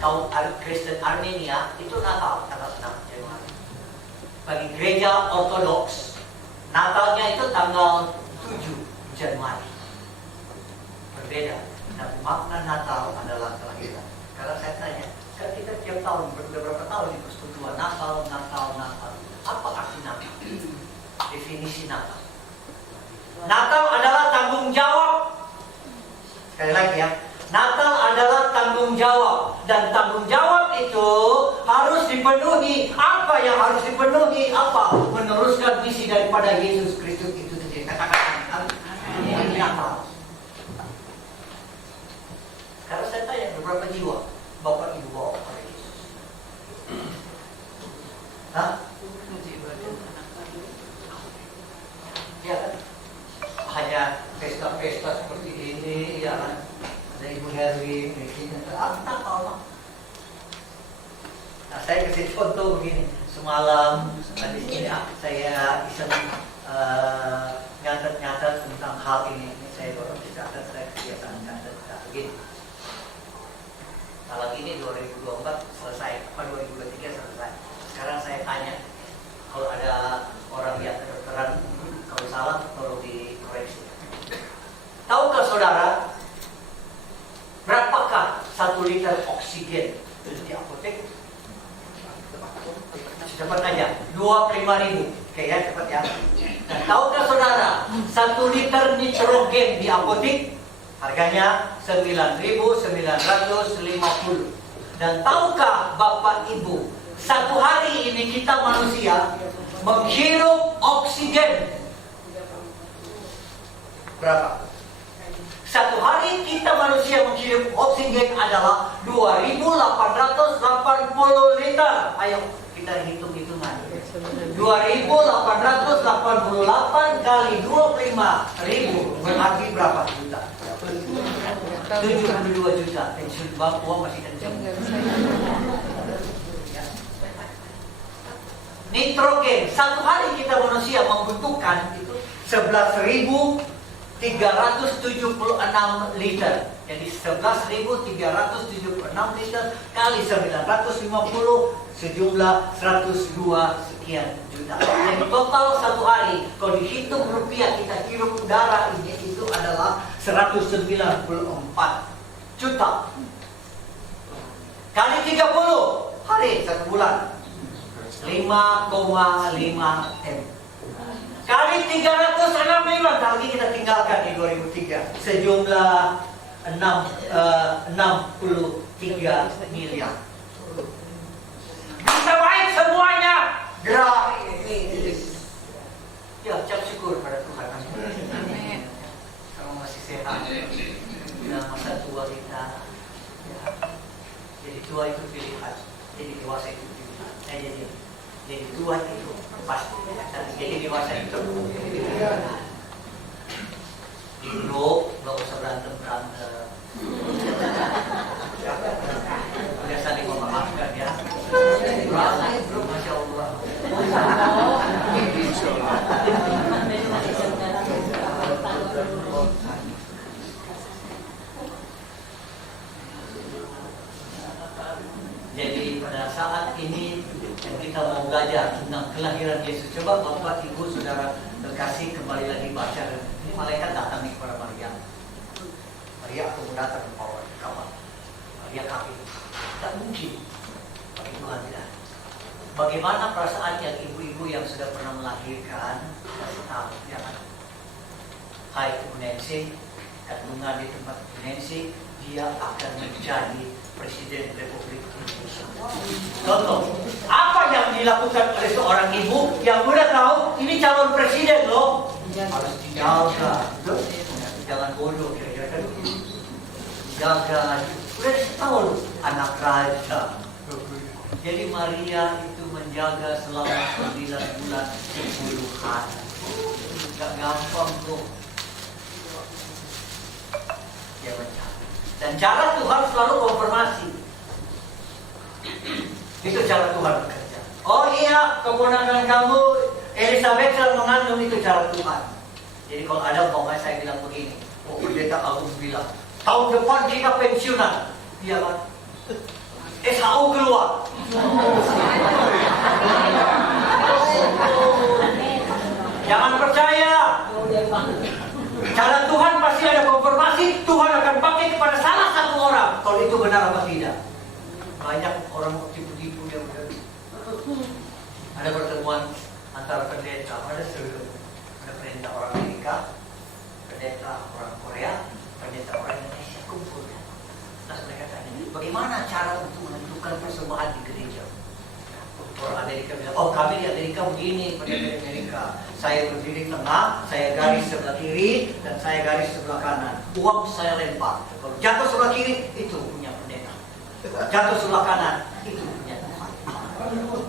kaum Kristen Armenia itu Natal tanggal 6 Januari. Bagi gereja Ortodoks, Natalnya itu tanggal 7 Januari. Berbeda. Dan makna Natal adalah kelahiran. Kalau saya tanya, kan kita tiap tahun, beberapa tahun di persekutuan Natal. Apa arti Natal? Definisi Natal. Natal adalah tanggung jawab. Sekali lagi ya, Natal adalah tanggung jawab. Dan tanggung jawab itu harus dipenuhi. Apa yang harus dipenuhi? Apa? Meneruskan misi daripada Yesus Kristus itu sendiri. Katakan Natal. Kalau saya tanya beberapa jiwa Bapak Ibu bawa kepada Yesus, hah? Ya kan? Hanya pesta-pesta seperti ini, ya kan? Ada Ibu Herwin, Natal. Nah, saya kasih contoh begini. Semalam di sini saya iseng nyatet tentang hal ini. Saya baru dicatat, saya kebiasaan catat begini. Kalau ini 2024 selesai, 2023 selesai. Sekarang saya tanya, kalau ada orang yang kedokteran, kalau salah perlu dikoreksi. Tahukah saudara, berapakah 1 liter oksigen di apotek? Cepat aja, 25.000. Oke ya, cepat ya. Dan tahukah saudara, 1 liter nitrogen di apotek harganya 9.950. Dan tahukah Bapak Ibu, satu hari ini kita manusia menghirup oksigen berapa? Satu hari kita manusia menghirup oksigen adalah 2.880 liter. Ayo kita hitung-hitungan. 2.888 kali 25.000 berarti berapa juta? 72 juta. Pensiun Papua masih kencang. Nitrogen, satu hari kita manusia membutuhkan itu 11.376 liter. Jadi 11.376 liter kali 950 sejumlah 102 sekian juta. Jadi total satu hari kalau dihitung rupiah kita hirup udara ini itu adalah 194 juta. Kali 30 hari 1 bulan 5,5 M. Kali 365 lagi kita tinggalkan di 2003. Sejumlah 63 miliar. Bisa baik semuanya. Gerak. Ya, ucap syukur pada Tuhan. Kalau masih sehat. Dalam masa tua kita. Ya. Jadi tua itu pilihan. Jadi dewasa itu pilihan. Jadi tua itu pasti. Jadi dewasa itu pilihan. Dulu nggak usah berantem. Biasa memaafkan ya. Masya Allah. Jadi pada saat ini yang kita mau belajar tentang kelahiran Yesus. Coba Bapak, Ibu, Saudara terkasih kembali lagi baca. Ini malaikat datang kepada Maria. Maria aku datang membawa kabar. Maria kami. Tak mungkin bagi Tuhan tidak. Bagaimana perasaan yang ibu-ibu yang sudah pernah melahirkan? Kasih tahu, ya kan? Hai Ibu Nancy, kandungan di tempat Ibu Nancy, dia akan menjadi Presiden Republik Indonesia. Contoh, apa yang dilakukan oleh seorang ibu yang udah tahu ini calon presiden loh? Harus dijaga, jangan bodoh kira-kira kan? Jaga, udah tahu loh, anak raja. Jadi Maria itu menjaga selama 9 bulan 10 hari. Gak gampang tuh. Dia menjaga. Dan cara Tuhan selalu konfirmasi. Itu cara Tuhan bekerja. Oh iya, keponakan kamu Elizabeth sedang mengandung, itu cara Tuhan. Jadi kalau ada pokoknya saya bilang begini, oh pendeta Agung bilang, tahun depan kita pensiunan. Iya kan? SHU keluar. Jangan percaya. Cara Tuhan pasti ada konfirmasi. Tuhan akan pakai kepada salah satu orang. Kalau itu benar apa tidak. Banyak orang tipu-tipu yang benar. Ada pertemuan antara pendeta, ada pendeta orang Amerika, pendeta orang Korea, pendeta orang Indonesia kumpul. Terus mereka tanya, bagaimana cara untuk menentukan persembahan di gereja? Orang Amerika bilang, oh kami di Amerika begini, pendeta di Amerika. Saya berdiri tengah, saya garis sebelah kiri, dan saya garis sebelah kanan. Uang saya lempar. Kalau jatuh sebelah kiri, itu punya pendeta. Jatuh sebelah kanan, itu punya Tuhan.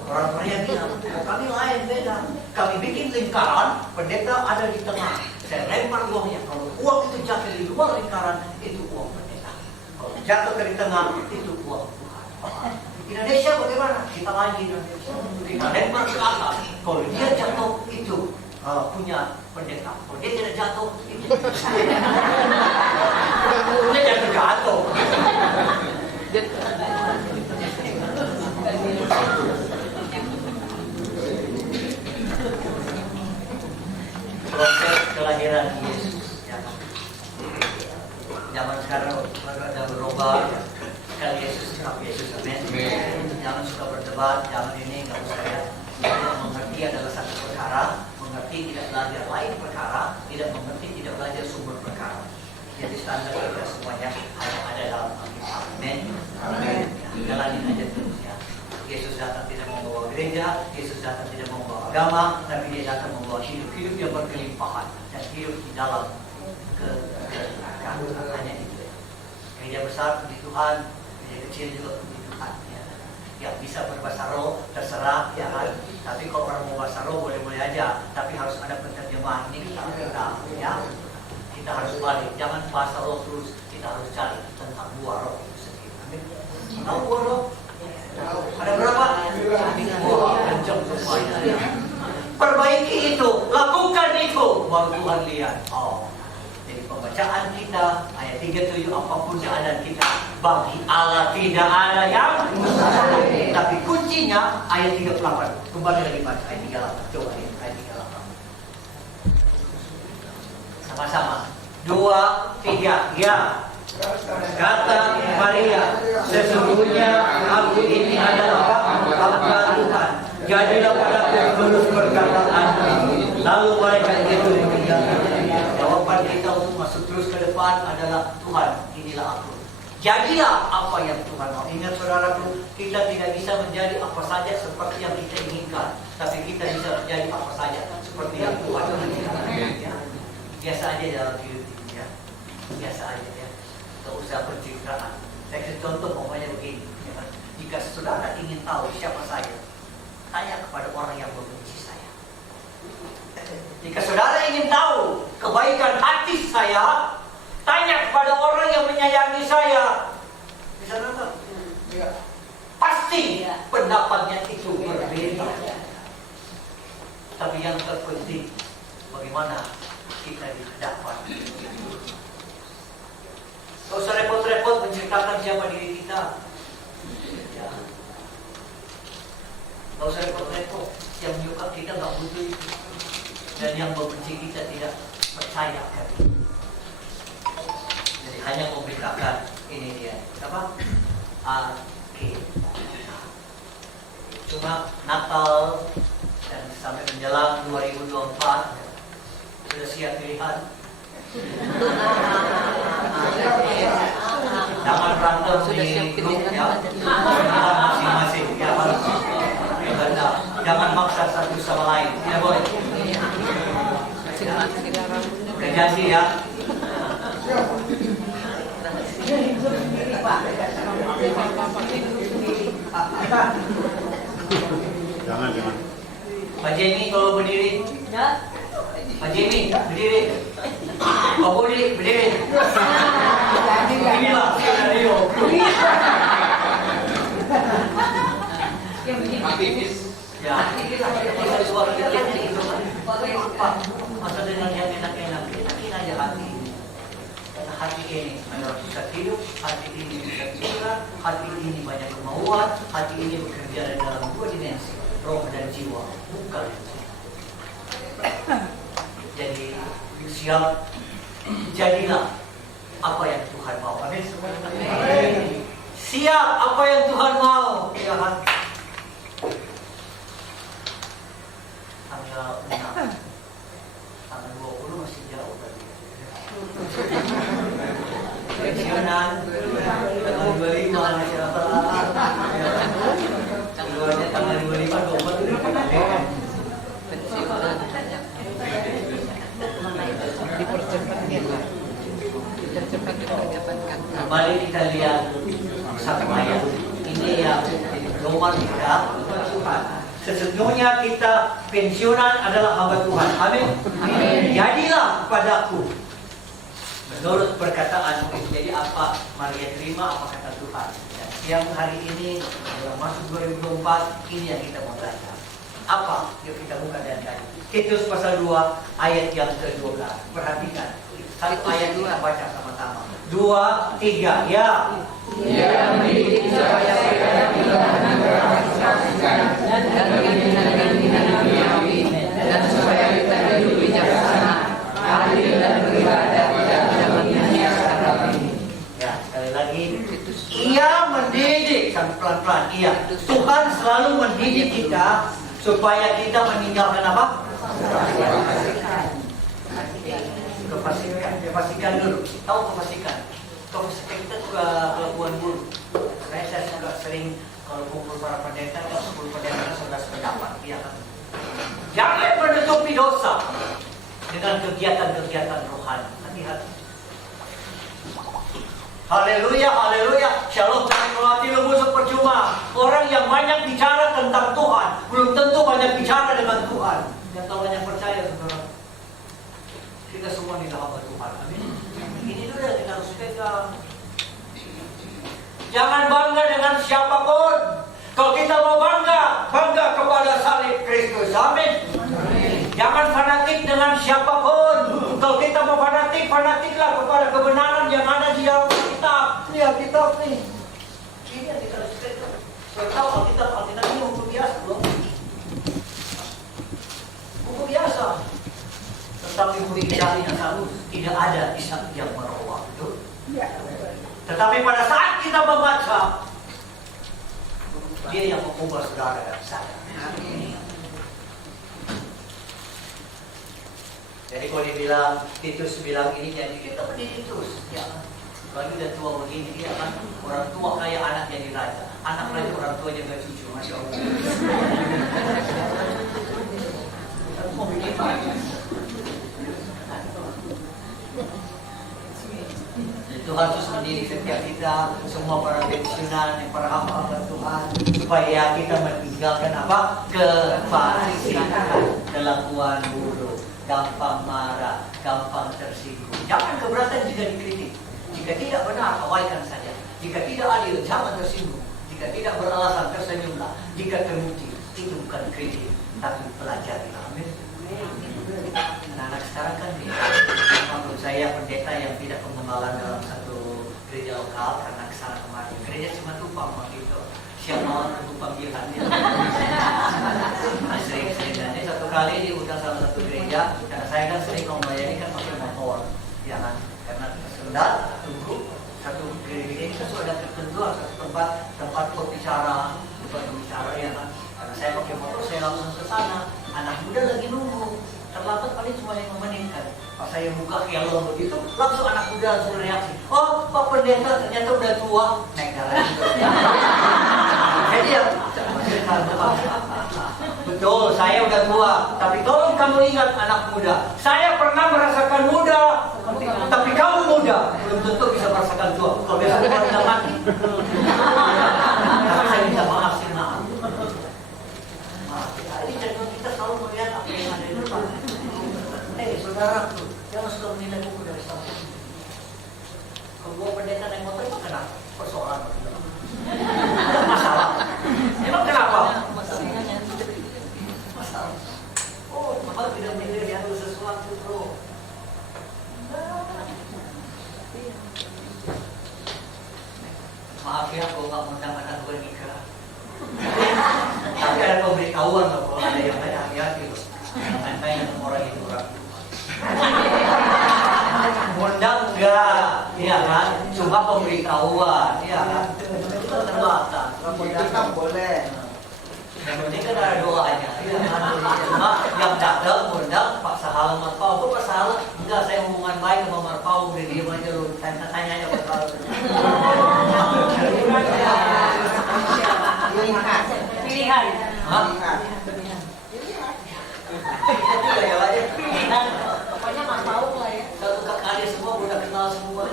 Orang Korea bilang, oh kami lain beda. Kami bikin lingkaran, pendeta ada di tengah. Saya lempar uangnya. Kalau uang itu jatuh di luar lingkaran, itu uang pendeta. Kalau jatuh ke di tengah, itu uang Tuhan. Indonesia bagaimana? Kita lagi Indonesia. Kita lempar ke atas. Kalau dia jatuh, itu punya pendeta. Kalau dia tidak jatuh, itu dia jatuh. Proses kelahiran Yesus. Ya. Zaman sekarang ada berubah. Sekali Yesus, tetap Yesus, amin. Jangan suka berdebat, jangan ini, nggak usah ya. Mengerti adalah satu perkara, mengerti tidak belajar lain perkara, tidak mengerti tidak belajar sumber perkara. Jadi standar kita semuanya hanya ada dalam Alkitab, amin. Jalanin aja terus ya. Yesus datang tidak membawa gereja, Yesus datang tidak membawa agama, tapi dia datang membawa hidup yang berkelimpahan dan hidup di dalam keberkahan. Hanya itu. Gereja besar puji Tuhan, gereja kecil juga puji Tuhan. Ya bisa berbahasa roh, terserah ya kan. Tapi kalau orang mau bahasa roh boleh-boleh aja, tapi harus ada penerjemahan. Ini kita ya. Kita harus balik, jangan bahasa roh terus. Kita harus cari tentang buah roh itu sendiri. Amin. Tahu buah roh? Ada berapa? Buah kencang semuanya. Perbaiki itu, lakukan itu, baru Tuhan lihat. Oh. Jadi pembacaan kita ayat 37, apapun keadaan kita, bagi Allah tidak ada yang mustahil. Tapi kuncinya ayat 38. Kembali lagi baca ayat 38. Coba lihat ayat 38. Sama-sama. 2, 3, ya. Kata Maria, sesungguhnya aku ini adalah hamba Tuhan. Jadilah padaku menurut perkataan-Mu. Lalu mereka itu jawaban kita untuk masuk terus ke depan adalah Tuhan, inilah aku. Jadilah apa yang Tuhan mau. Ingat saudaraku, kita tidak bisa menjadi apa saja seperti yang kita inginkan, tapi kita bisa menjadi apa saja seperti yang Tuhan inginkan. Ya. Biasa aja dalam hidup ini, ya. Biasa aja ya. Tidak usah pencitraan. Saya kasih contoh pokoknya begini. Ya. Jika saudara ingin tahu siapa saya, tanya kepada orang yang membenci saya. Jika saudara ingin tahu kebaikan hati saya, tanya kepada orang yang menyayangi saya. Bisa nonton? Pasti pendapatnya itu berbeda. Tapi yang terpenting, bagaimana kita di hadapan. Tidak usah repot-repot menceritakan siapa diri kita. Ya. Tidak usah repot-repot. Yang menyuka kita nggak butuh itu. Dan yang membenci kita tidak percaya kan. Jadi hanya memberitakan ini dia. Apa? Cuma Natal dan sampai menjelang 2024 sudah siap pilihan. Jangan berantem di grup ya, masing-masing ya, harus jangan maksa satu sama lain, tidak boleh. Udah janji ya. Jangan. Pak Jenny kalau berdiri. Pak Jenny berdiri. Pak Budi berdiri. Inilah skenario. Ya, masa suara kita itu kan. Masa dengan yang enak-enak, enakin aja hati ini. Karena hati ini adalah pusat hidup, hati ini pusat pikiran, hati ini banyak kemauan, hati ini bekerja dalam dua dimensi, roh dan jiwa, bukan. Jadi siap, jadilah apa yang Tuhan mau. Amin. Siap apa yang Tuhan mau. Ya kan? Tanggal 6, tanggal 20 masih jauh tadi. Pensiunan, tanggal 25 masih keluarnya tanggal 25, 24 udah pensiunan. Kembali kita lihat satu ayat. Ini yang doa kita Tuhan. Sesungguhnya kita pensiunan adalah hamba Tuhan. Amin. Jadilah padaku menurut perkataan itu. Jadi apa Maria terima apa kata Tuhan. Dan siang hari ini dalam masuk 2024 ini yang kita mau belajar. Apa? Yuk kita buka dan tadi. Titus pasal 2 ayat yang ke-12. Perhatikan. Satu ayat kita baca sama-sama. 2, 3, ya. Dia mendidik supaya segala pilihan berasasikan dan keinginan-keinginan duniawi, dan supaya kita hidup bijaksana, adil dan beribadah pada zaman dunia sekarang ini. Ya, sekali lagi. Ia mendidik, sampai pelan-pelan. Iya. Tuhan selalu mendidik kita supaya kita meninggalkan apa? Kefasikan dulu. Tahu kefasikan? Kefasikan kita juga pelabuhan bulu. Saya suka sering kalau kumpul para pendeta, kalau 10 pendeta sudah sependapat. Iya kan? Jangan menutupi dosa dengan kegiatan-kegiatan rohani. Hati-hati. Haleluya, haleluya. Shalom, jangan melatih lembut percuma. Orang yang banyak bicara tentang Tuhan belum tentu banyak bicara dengan Tuhan. Yang tahu banyak percaya, saudara. Kita semua adalah hamba Tuhan. Amin. Ini dulu yang kita harus pegang. Jangan bangga dengan siapapun. Kalau kita mau bangga, bangga kepada salib Kristus. Amin. Jangan fanatik dengan siapapun. Kalau kita mau fanatik, fanatiklah kepada kebenaran yang ada di dalam kitab. Ini Alkitab nih. Ini yang kita harus pegang. Saya tahu Alkitab ini buku biasa loh. Buku biasa. Tetapi budi yang selalu tidak ada kisah yang merawat, betul? Tetapi pada saat kita membaca, dia yang mengubah saudara dan saya. kalau dibilang Titus bilang ini jadi kita berdiri terus, ya kan? Lagi udah tua begini, ya kan? Orang tua kayak anak jadi raja, anak raja orang tua jaga cucu, masya Allah. Kita mau bikin apa? Tuhan terus mendidik setiap kita, semua para pensiunan, para hamba Tuhan, supaya kita meninggalkan apa? Kefasikan, kelakuan buruk, gampang marah, gampang tersinggung. Jangan keberatan jika dikritik. Jika tidak benar, abaikan saja. Jika tidak adil, jangan tersinggung. Jika tidak beralasan, tersenyumlah. Jika terbukti, itu bukan kritik, tapi pelajari. Amin. Anak-anak sekarang kan menurut saya pendeta yang tidak pengembalaan dalam satu gereja lokal karena kesana kemarin. Gereja cuma tumpang waktu itu. Siap mau tumpang pilihannya. Sering-sering dan satu kali di utang salah satu gereja, karena saya kan sering melayani kan pakai motor, ya kan? Karena sebentar tunggu satu gereja ini kan sudah ada ketentuan satu tempat berbicara, ya kan? Karena saya pakai motor, saya langsung ke sana. Anak muda lagi nunggu, terlambat paling cuma 5 menit kan. Pas saya buka helm begitu, langsung anak muda langsung reaksi. Oh, Pak Pendeta ternyata udah tua, naik jalan juga. Jadi ya, betul, saya udah tua. Tapi tolong kamu ingat anak muda, saya pernah merasakan muda, tapi kamu muda belum tentu bisa merasakan tua. Kalau besok kita bisa mati, tapi saya bisa maaf sih, maaf. Jadi kita selalu melihat apa yang ada di depan. Saudara tuh, jangan suka menilai buku dari samping. Kalau gua pendeta naik motor itu kenapa? Persoalan. Masalah. Emang kenapa? Masalah. Oh, Bapak tidak menilai dia harus sesuatu, bro. Maaf ya, gua nggak mengundang anak gue nikah. Tapi ada pemberitahuan loh, kalau ada yang lain hati-hati loh. Main-main dengan orang itu orang. Undang enggak, iya kan? Cuma pemberitahuan, iya kan? Itu terbatas. Itu kan boleh. Yang penting kan ada doanya, iya kan? Cuma yang datang undang Pak Sahal Marpau, kok Pak Sahal? Enggak, saya hubungan baik sama Marpau, udah diem aja lu, tanya aja Pak Sahal. Pilihan. Hah? Pokoknya Mas Paul lah ya. Satu kali semua udah kenal semua.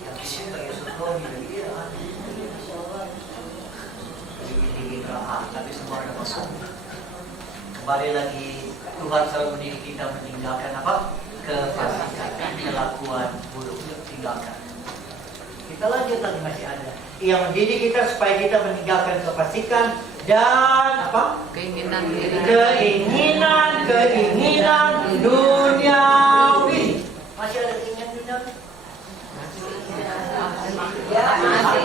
Yang kecil kayak Sutron gitu ya kan. Dingin tapi semua ada masuk. Kembali lagi Tuhan selalu mendidik kita meninggalkan apa? Kefasikan, kelakuan buruk, tinggalkan. Kita lanjut lagi masih ada. Yang mendidik kita supaya kita meninggalkan kefasikan dan apa? Keinginan duniawi. Masih ada keinginan duniawi? Ya, masih.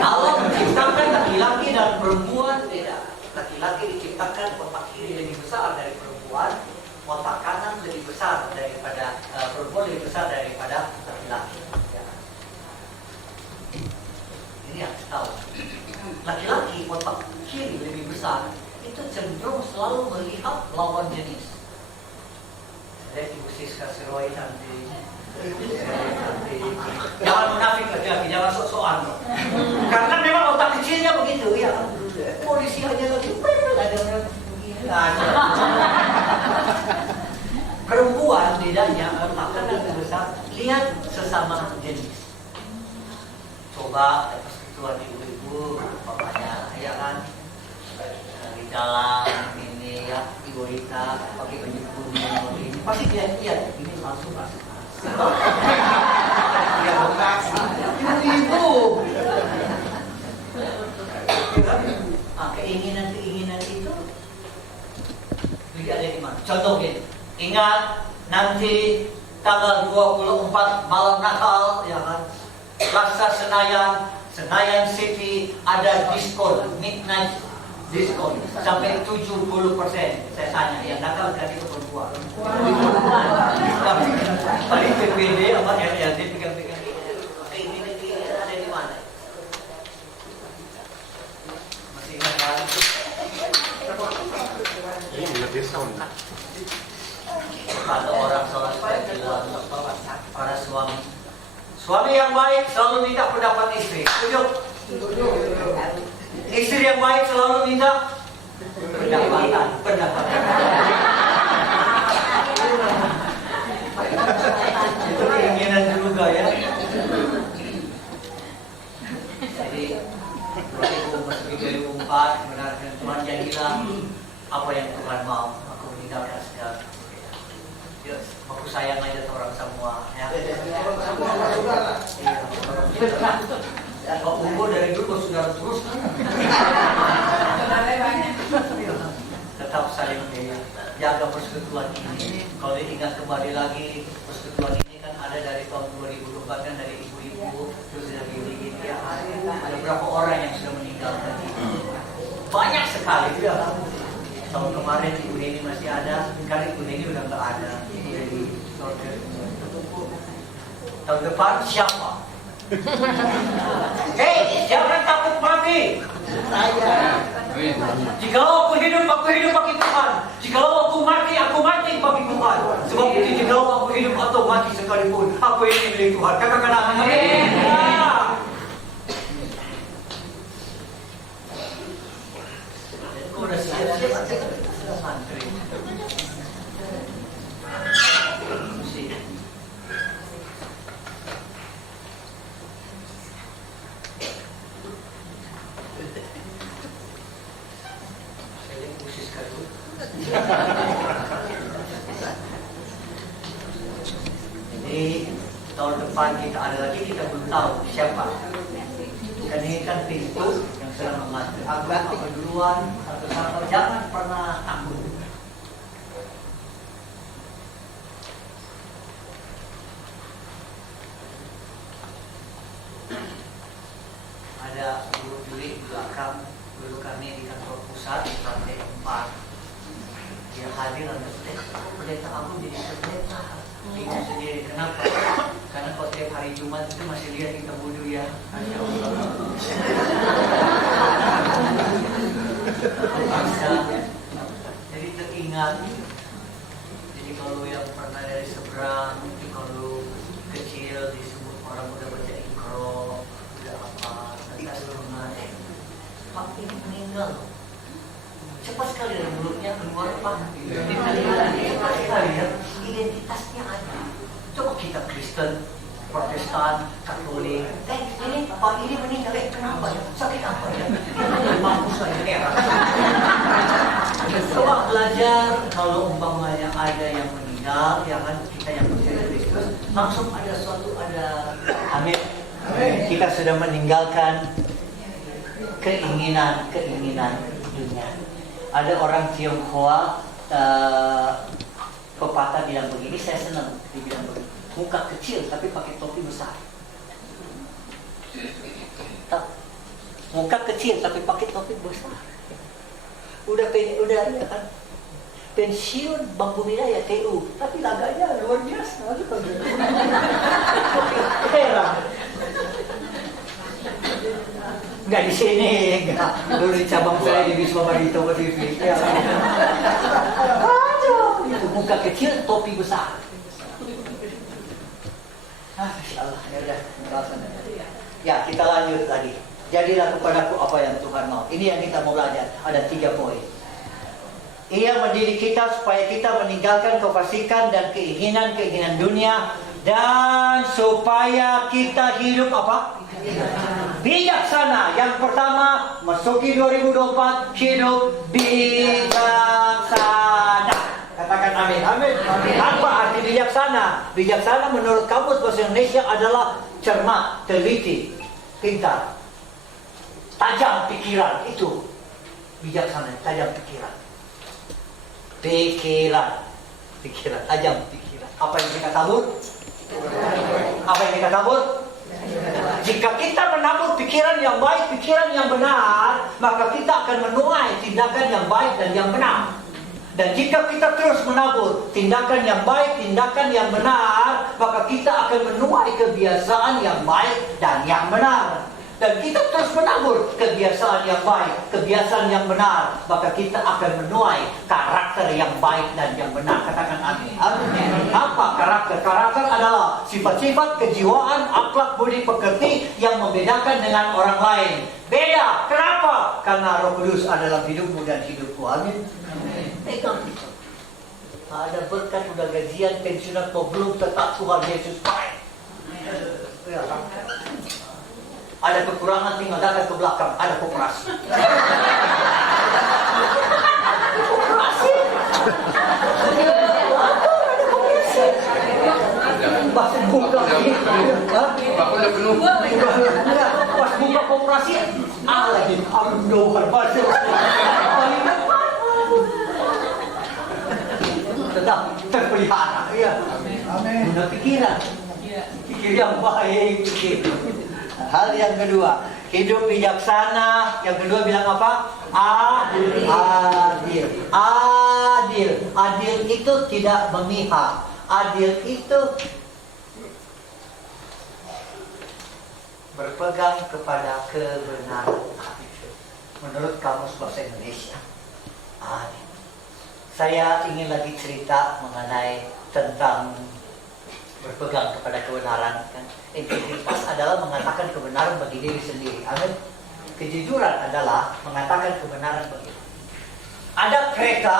Allah menciptakan laki-laki dan perempuan beda. Laki-laki diciptakan otak kiri lebih besar dari perempuan, otak kanan lebih besar daripada perempuan, lebih besar daripada laki-laki. Ya. Ini harus tahu. Laki-laki otak kiri lebih besar itu cenderung selalu melihat lawan jenis. Saya Ibu Siska Siroy nanti. Jangan munafik lagi, jangan sok-sokan. Karena memang otak kecilnya begitu, ya. Polisi aja lagi, ada. Perempuan bedanya otaknya lebih besar, lihat sesama jenis. Coba ketua ibu-ibu, bapaknya, ya kan, di dalam ini ya, Ibu Rita pakai baju kuning, pasti dia lihat ini langsung masuk. Ya lokasi ibu-ibu. Keinginan itu ada di mana? Contoh gini, ingat nanti tanggal 24 malam Natal, ya kan? Plaza Senayan City ada diskon, midnight diskon sampai 70%. Saya tanya, yang nakal berarti itu perempuan. Paling PPD apa LLD pegang-pegang. suami. Suami yang baik selalu minta pendapat istri. Setuju? Istri yang baik selalu minta pendapatan. Itu keinginan juga ya. Jadi Ibu memasuki 2004 mendengarkan Tuhan, jadilah apa yang Tuhan mau. Aku meninggalkan segala. Ya, aku sayang aja orang semua ya. Kok umur dari dulu saudara terus kan? Tetap saling jaga persekutuan ini. Kalau diingat kembali lagi, persekutuan ini kan ada dari tahun 2024 kan, dari ibu-ibu terus dari gini ya. Ada berapa orang yang sudah meninggal tadi? Banyak sekali ya. Tahun kemarin Ibu Neni masih ada, sekarang Ibu Neni udah nggak ada. Jadi tahun depan siapa? Hei, jangan takut mati. Jikalau aku hidup bagi Tuhan. Jikalau aku mati bagi Tuhan. Sebab itu jikalau aku hidup atau mati sekalipun, aku ini milik Tuhan. Katakan amin. Aku udah siap-siap santri. Jadi tahun depan kita ada lagi, kita belum tahu siapa. Dan ini kan pintu yang sedang mengatur. Agak keduluan satu-satu, jangan pernah takut. Ada guru Juli di belakang, dulu kami di kantor pusat lantai 4. Dia hadir dan pendeta aku jadi pendeta. Itu sendiri. Kenapa? Karena kalau tiap hari Jumat itu masih lihat kita wudhu ya. Masya Allah. Jadi teringat. Jadi kalau yang pernah dari seberang, kalau kecil disebut orang udah baca Iqra, udah apa, kita suruh ngadek. Pak ini meninggal. Cepat sekali dari mulutnya keluar Pak. Cepat sekali ya. Identitasnya ada. Coba kita Kristen, Protestan, Katolik. Ini Pak ini meninggal. Kenapa ya? Sakit apa ya? Mampus saja heran. Coba belajar kalau umpamanya ada yang meninggal, ya kan kita yang percaya Kristus, langsung ada suatu amin. Kita sudah meninggalkan keinginan dunia. Ada orang Tionghoa pepatah bilang begini, saya senang dibilang begini. Muka kecil tapi pakai topi besar. Muka kecil tapi pakai topi besar. Udah ya kan. Pensiun Bank Bumilaya TU, tapi laganya luar biasa. Heran. Enggak di sini, enggak. Dulu di cabang saya di Wisma Barito ke TV. Ya. Aduh, itu muka kecil, topi besar. Masya Allah, ya udah. Ya, kita lanjut lagi. Jadilah kepadaku apa yang Tuhan mau. Ini yang kita mau belajar. Ada 3 poin. Ia mendidik kita supaya kita meninggalkan kefasikan dan keinginan dunia, dan supaya kita hidup apa? Bijaksana. Yang pertama, masuki 2024, hidup bijaksana. Katakan amin. Amin. Apa arti bijaksana? Bijaksana menurut Kamus Bahasa Indonesia adalah cermat, teliti, pintar, tajam pikiran. Itu bijaksana, tajam pikiran. Pikiran, tajam pikiran. Apa yang kita tabur? Jika kita menabur pikiran yang baik, pikiran yang benar, maka kita akan menuai tindakan yang baik dan yang benar. Dan jika kita terus menabur tindakan yang baik, tindakan yang benar, maka kita akan menuai kebiasaan yang baik dan yang benar. dan kita terus menabur kebiasaan yang baik, kebiasaan yang benar, maka kita akan menuai karakter yang baik dan yang benar. Katakan amin. Amin. Apa karakter? Karakter adalah sifat-sifat kejiwaan, akhlak, budi pekerti yang membedakan dengan orang lain. Beda. Kenapa? Karena Roh Kudus adalah hidupmu dan hidupku. Amin. Pegang itu. Ada berkat, udah gajian, pensiunan, atau belum, tetap Tuhan Yesus baik. Ya. Ada kekurangan, tinggal datang ke belakang. Ada koperasi. Koperasi. Pas buka pas buka koperasi, lagi doa masuk. Tetap terpelihara. Ya. Amin. Punya pikiran. Pikir yang baik. Hal yang kedua, hidup bijaksana. Yang kedua bilang apa? Adil. Adil itu tidak memihak. Adil itu berpegang kepada kebenaran. Menurut Kamus Bahasa Indonesia, adil. Saya ingin lagi cerita mengenai tentang berpegang kepada kebenaran. Kan? Integritas adalah mengatakan kebenaran bagi diri sendiri. Amin. Kejujuran adalah mengatakan kebenaran bagi. Ada kereta,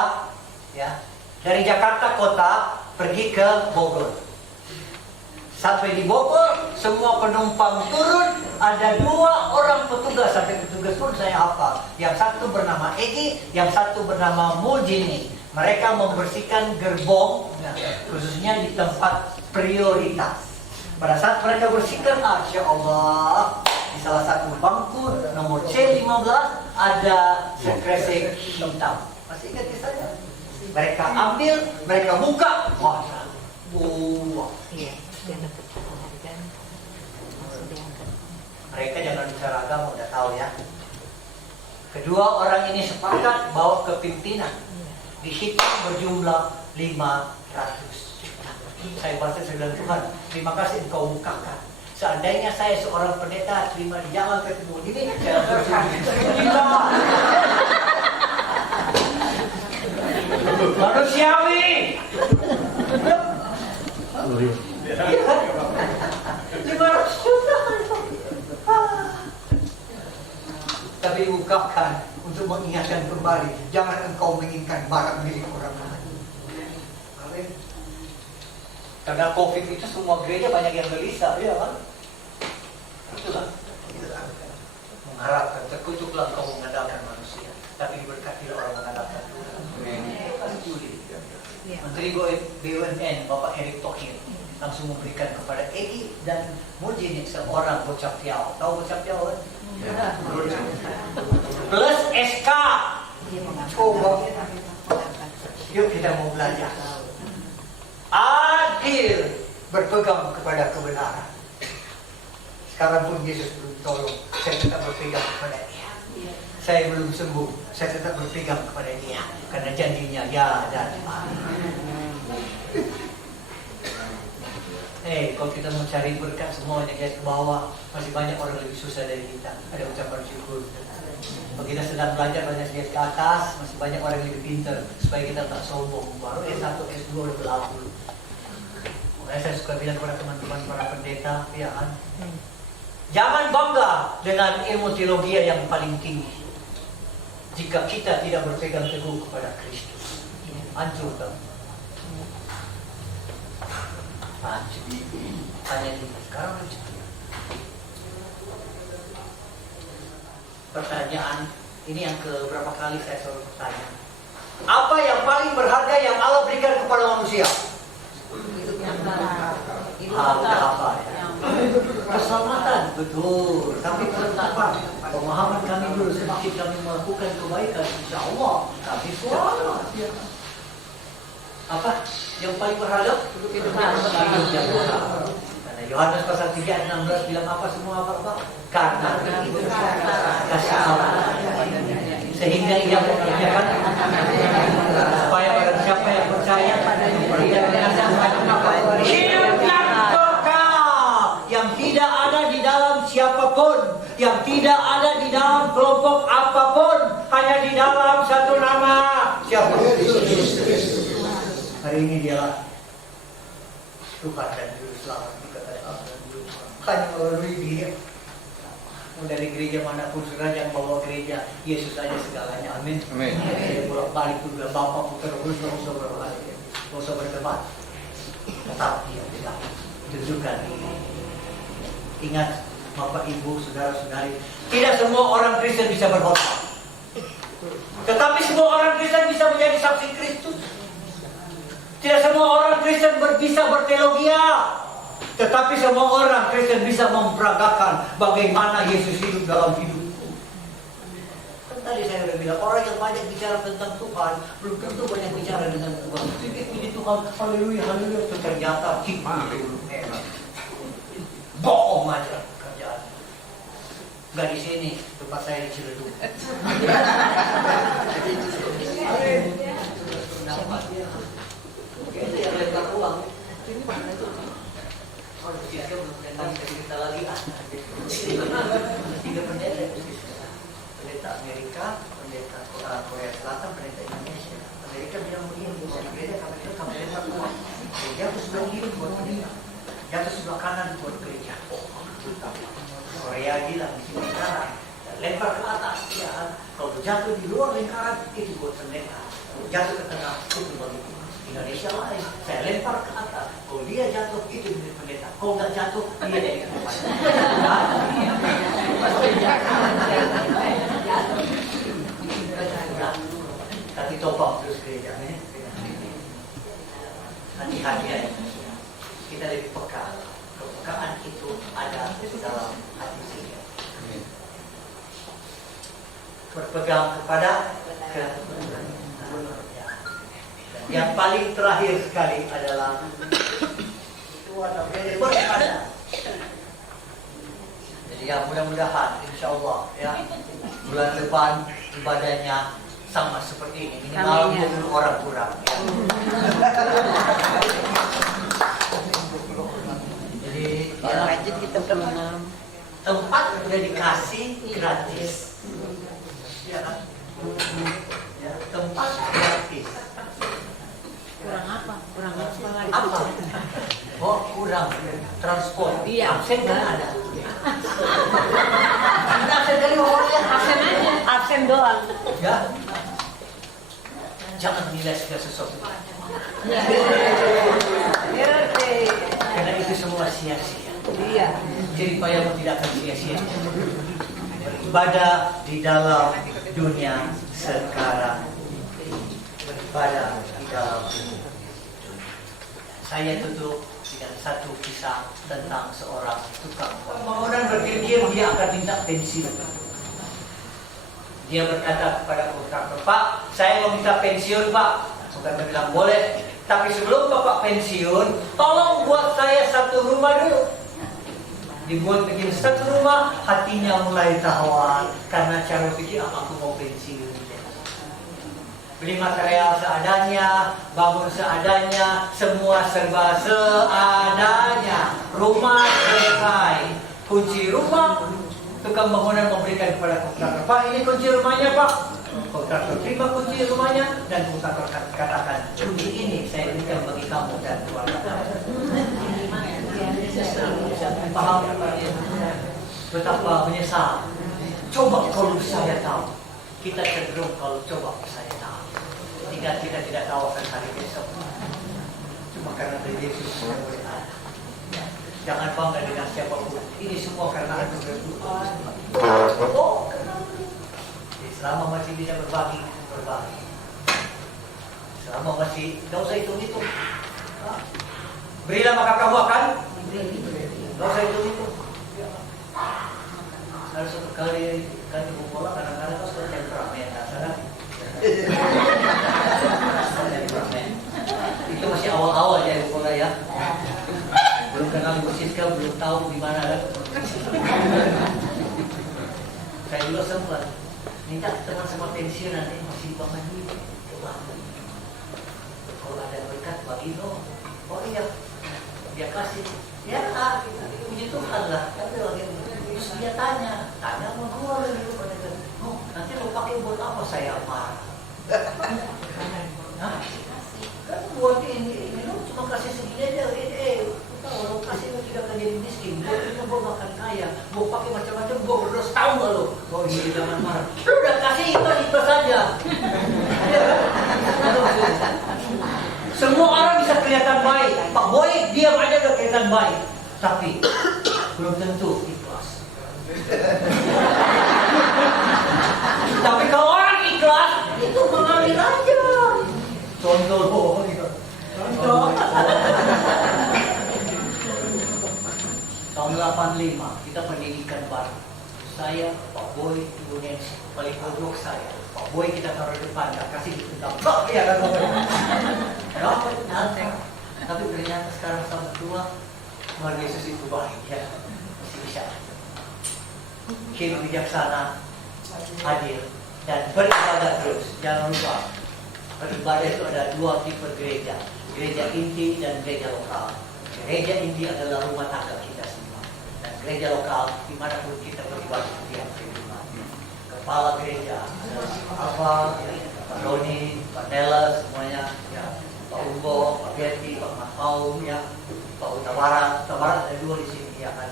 ya, dari Jakarta kota pergi ke Bogor. Sampai di Bogor, semua penumpang turun. Ada 2 orang petugas, sampai petugas pun saya hafal. Yang satu bernama Egi, yang satu bernama Mujini. Mereka membersihkan gerbong, khususnya di tempat prioritas. Pada saat mereka bersihkan, Masya Allah, di salah satu bangku nomor C15 ada sekresek hitam. Masih ingat kisahnya? Mereka ambil, mereka buka, wah, buang. Mereka jangan bicara agama, udah tahu ya. Kedua orang ini sepakat bawa ke pimpinan. Dihitung berjumlah 500. Saya baca, saya bilang, Tuhan, terima kasih Engkau bukakan. Seandainya saya seorang pendeta terima di jalan ketemu ini, saya bersyukur. Manusiawi. Iya kan? 500 juta. Tapi bukakan untuk mengingatkan kembali, jangan engkau menginginkan barang milik orang lain. Amin. Karena COVID itu semua gereja banyak yang gelisah, ya kan? Itulah. Mengharapkan, terkutuklah engkau mengandalkan manusia, tapi diberkatilah orang mengandalkan Tuhan. Menteri BUMN Bapak Erick Thohir langsung memberikan kepada Egi dan Mujini seorang bocah piau. Tahu bocah piau kan? Plus SK. Coba. Yuk kita mau belajar. Adil, berpegang kepada kebenaran. Sekarang pun Yesus belum tolong, saya tetap berpegang kepada Dia. Saya belum sembuh, saya tetap berpegang kepada Dia, karena janjinya ya dan amin. Kalau kita mau cari berkat semuanya lihat ke bawah, masih banyak orang lebih susah dari kita. Ada ucapan syukur. Kalau kita sedang belajar banyak lihat ke atas, masih banyak orang yang lebih pintar, supaya kita tak sombong. Baru S1, S2 udah berlalu. Makanya saya suka bilang kepada teman-teman para pendeta, ya kan, jangan bangga dengan ilmu teologi yang paling tinggi jika kita tidak berpegang teguh kepada Kristus. Hancur kan? Hancur. Hanya di sekarang hancur. Pertanyaan ini yang keberapa kali saya selalu bertanya. Apa yang paling berharga yang Allah berikan kepada manusia? Apa ya? Keselamatan, betul. Tapi apa? Pemahaman kami dulu, semakin kami melakukan kebaikan, insya Allah kami selamat. Apa yang paling berharga? Hidup yang benar. Karena Yohanes pasal 3 ayat 16 bilang apa semua apa? Karena itu kasih Allah. Sehingga ia mengerjakan supaya barang siapa yang percaya tidak binasa hidup yang kekal yang tidak ada di dalam siapapun, yang tidak ada di dalam kelompok apapun, hanya di dalam satu nama. Siapa? Hari ini dialah Tuhan dan Juru Selamat dikatakan Allah. Hanya melalui Dia. Dari gereja manapun saudara yang bawa gereja, Yesus aja segalanya. Amin. Amin. Saya bolak-balik juga Bapak putar terus, nggak usah berbalik, nggak usah berdebat. Tetap Dia tidak tunjukkan ini. Ingat Bapak Ibu, saudara-saudari, tidak semua orang Kristen bisa berkhotbah. Tetapi semua orang Kristen bisa menjadi saksi Kristus. Tidak semua orang Kristen bisa berteologia. Tetapi semua orang Kristen bisa memperagakan bagaimana Yesus hidup dalam hidupku. Kan tadi saya sudah bilang, orang yang banyak bicara tentang Tuhan belum tentu banyak bicara dengan Tuhan. Sedikit puji Tuhan, haleluya, haleluya. Ternyata bohong aja kerjaan. Enggak di sini, tempat saya di Ciledug. Itu yang lebar uang. Oh, dia belum kita lagi tiga pendeta, pendeta Amerika, pendeta Korea Selatan, pendeta Indonesia. Amerika bilang begini, buat gereja kamu lempar uang. Gereja itu sebelah kiri buat pendeta, jatuh sebelah kanan buat gereja. Korea bilang di sini sekarang lempar ke atas, ya. Kalau jatuh di luar lingkaran itu buat pendeta, kalau jatuh ke tengah itu buat Indonesia lain, saya lempar ke atas. Kalau dia jatuh, itu milik pendeta. Kalau nggak jatuh, dia dari depan. Tapi topang terus gereja. Hati-hati ya. Kita lebih peka. Kepekaan itu ada di dalam hati kita. Berpegang kepada kebenaran. Yang paling terakhir sekali adalah itu ada berpada. Jadi ya mudah-mudahan insya Allah ya bulan depan ibadahnya sama seperti ini, minimal 20 orang kurang ya. Jadi ya, tempat sudah dikasih gratis ya kan? Ya, tempat gratis. Kurang apa? Kurang apa lagi? Apa? Oh, kurang transport. Iya. Absen kan ada. Absen dari orangnya. Absen aja. Absen doang. Ya. Jangan menilai segala sesuatu. Karena itu semua sia-sia. Iya. Jadi payamu tidak akan sia-sia. Beribadah di dalam dunia sekarang. Beribadah di dalam dunia. Saya tutup dengan satu kisah tentang seorang tukang bangunan berpikir dia akan minta pensiun. Dia berkata kepada kontraktor, "Pak, saya mau minta pensiun, Pak." Kontraktor bilang, "Boleh, tapi sebelum Bapak pensiun, tolong buat saya satu rumah dulu." Dibuat bikin satu rumah, hatinya mulai tawar karena cara pikir, aku mau pensiun. Beli material seadanya, bangun seadanya, semua serba seadanya. Rumah selesai, kunci rumah, tukang bangunan memberikan kepada kontraktor, "Pak, ini kunci rumahnya, Pak." Kontraktor terima kunci rumahnya dan kontraktor katakan, "Kunci ini saya berikan bagi kamu dan keluarga kamu." Paham? Betapa menyesal. Coba kalau saya tahu, kita cenderung kalau coba saya tahu. Kita tidak tahu akan hari besok. Cuma karena dari Yesus boleh ada. Jangan bangga dengan siapapun. Ini semua karena anugerah Tuhan. Oh, kenapa? Selama masih bisa berbagi, berbagi. Selama masih, tidak usah hitung-hitung. Berilah maka kamu akan. Tidak usah hitung-hitung. Harus satu kali bola kadang-kadang harus temperamen. Itu masih awal-awal ya bola ya. Belum kenal Ibu Siska, belum tahu di mana kan. Saya juga sempat minta teman sama pensiunan masih banget duit. Coba kalau ada berkat bagi dong. Oh iya, dia kasih. Ya, puji Tuhan lah. Kan lagi Terus dia tanya sama gua gitu, oh, nanti lo pakai buat apa saya marah? Hah? Kan buat ini lo cuma kasih segini aja, tahu lo kasih lo tidak akan jadi miskin, gua makan kaya, gua pakai macam-macam, gua berdosa, tahu nggak lo? Oh iya, jangan marah. Lo udah kasih itu saja. Semua orang bisa kelihatan baik. Pak Boy diam aja udah kelihatan baik, tapi belum tentu ikhlas. Tapi kalau orang ikhlas itu mengalir aja. Contoh gitu. Contoh. Tahun 85 kita pendidikan baru. Saya, Pak Boy, Ibu Nancy, paling bodoh saya. Pak Boy kita taruh depan, gak kasih ditendang. Iya kan Pak Boy? Nanteng. Tapi ternyata sekarang sama tua, Tuhan Yesus itu baik ya. Masih bisa. Kim bijaksana, hadir, dan beribadah terus. Jangan lupa, beribadah itu ada dua tipe gereja. Gereja inti dan gereja lokal. Gereja inti adalah rumah tangga kita semua. Dan gereja lokal, dimanapun kita beribadah setiap kehidupan. Kepala gereja, Alfa, Pak Roni, Pak Nela, semuanya, ya, Pak Umbo, Pak Gerti, Pak Matau, ya, Pak Utabarat ada dua di sini, ya kan.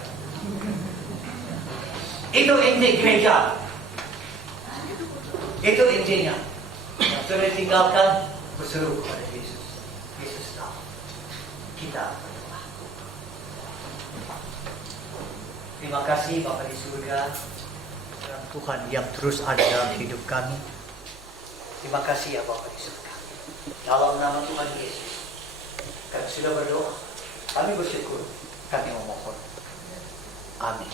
Itu inti gereja. Itu intinya. Yang sudah tinggalkan berseru kepada Yesus. Yesus tahu. Kita berdoa. Terima kasih Bapa di surga, Tuhan yang terus ada dalam hidup kami. Terima kasih ya Bapa di surga. Dalam nama Tuhan Yesus, kami sudah berdoa. Kami bersyukur. Kami memohon. Amin.